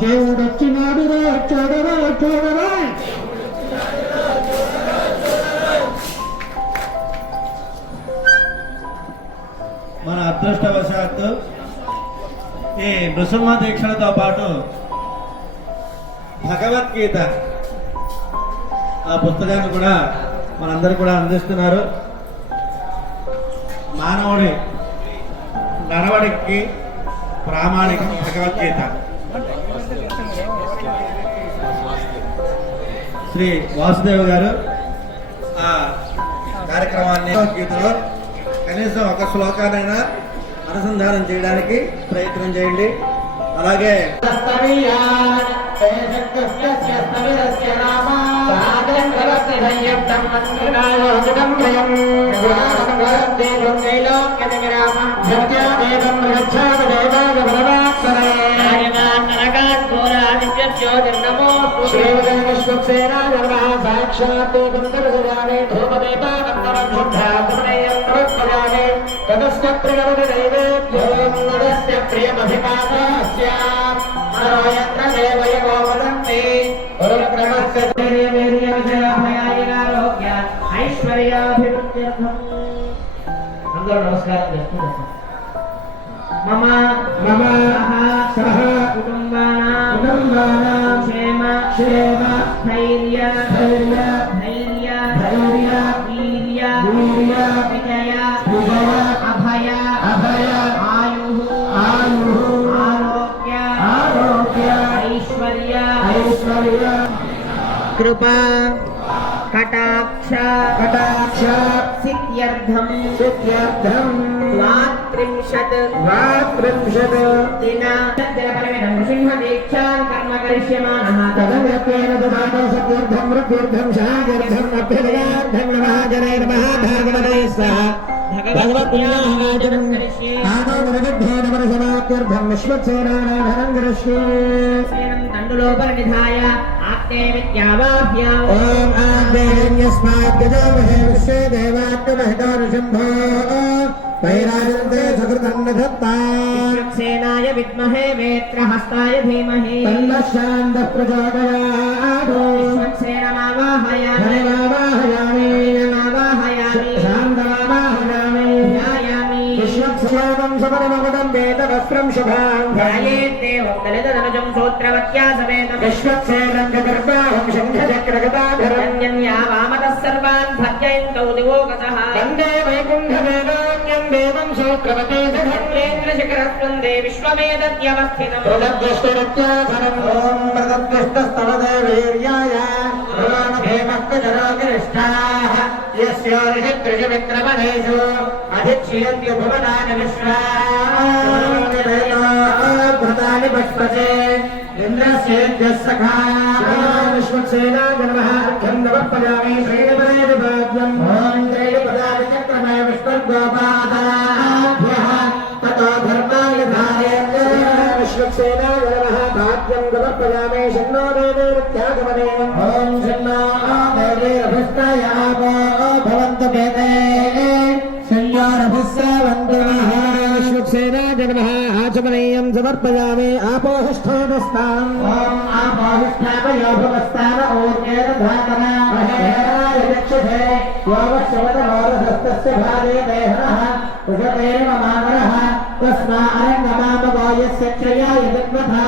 దేవుడు వచ్చినాడు రా చూడరా చూడరా మన అదృష్టవశాత్తు ఈ నృసింహ దీక్షలతో పాటు భగవద్గీత ఆ పుస్తకాన్ని కూడా మనందరూ కూడా అందిస్తున్నారు. మానవుడి నడవడికి ప్రామాణికం భగవద్గీత. శ్రీ వాసుదేవ్ గారు ఆ కార్యక్రమాన్ని భగవద్గీతలో కనీసం ఒక శ్లోకానైనా అనుసంధానం చేయడానికి ప్రయత్నం చేయండి. అలాగే సాక్షాత్ గంధర్వజానే ధూపదేపాగంధరధ్యాగమనయ్యే తదస్య ప్రియమభిదేవేభ్యో నదస్య ప్రియమభిమానాస్య మనోయత్ర దేవయో వదంతి అందరూ నమస్కారం చేస్తున్నారు మమ మమ సహ సహ కుటుంబానాం కుటుంబానాం క్షేమ క్షేమ ధైర్య ధైర్య ధైర్య ధైర్య వీర్య వీర్య విజయ విజయ అభయ అభయ ఆయు ఆయు ఆరోగ్య ఆరోగ్య ఐశ్వర్య ఐశ్వర్య. కృప. कटाक्ष कटाक्ष सिद्ध्यर्थम् सिद्ध्यर्थम् द्वात्रिंशत् द्वात्रिंशत् तेन तद्दिनपरिमितं कर्म करिष्यमाणः तदव्यत्वेन ददातो सत्यर्थं मृत्युर्थं शान्त्यर्थम् अभ्युदयार्थं नमः सह भगवत्पुण्याहवाचनं ఆద్యేన్యస్మాత్ గజామహే విశ్వే దేవాత్మమహితో ఋషంభో వైరాజంతే సకృతన్న దత్తా సేనాయ విద్మహే వేత్రహస్తాయ ధీమహి తన్నశాంత ప్రచోదయాదో సేనమావాహయామి హరివావాహయామి మావాహయామి శాంతవావాహయామి ధ్యాయామి విశ్వక్సేవం సమరమగుడం వేదవస్త్రం శుభాం ధ్యాయేత్తేవం దళితదనుజం భర్జయంతౌ దివోగతः వందే వైకుంఠవేదాన్యం దేవం సూత్రవతే ేంద్రశిఖరస్వందే విశ్వమేదద్యవస్థితం ప్రదద్దుష్టరత్యాసనం ఓం ప్రదద్దుష్టస్తవదేవీర్యాయ ప్రమాణభేమక్కజరాగిరిష్టాः యస్యోర్షిత్రిషమిత్రమణేషు అధిక్షియంత్యుపవనాని విశ్వాభృతాని इन्द्रस्य सखा विश्वक्सेना नमः दुःखं नमः पदामि श्रीनमने विभाग्यम् ओन्द्रेण पदामि चक्रमय विष्णुर्गोपादाभ्यः ततो धर्माय धारयन् विश्वक्सेना नमः भाग्यं नमः पदामि समर्पयामि आपोहिष्ठानस्ताम् ॐ आपोहिष्ठापयोभवस्तान ॐ धातनाय चक्षुषे योगश्रवतमोरधस्तस्य भागे देहनः कृषतेन ममानः तस्मा अरङ्गमापवायस्य क्षया यजग्मथा